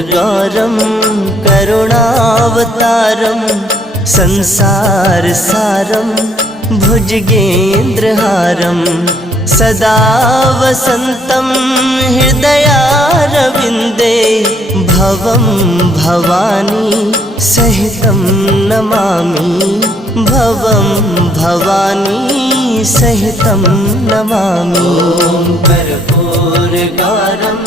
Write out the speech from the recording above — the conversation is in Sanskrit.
कर्पूरगौरं करुणावतारं संसारसारं भुजगेन्द्रहारं सदा वसन्तं हृदयारविन्दे भवं भवानी सहितं नमामि भवं भवानी सहितं नमामि। कर्पूरगौरं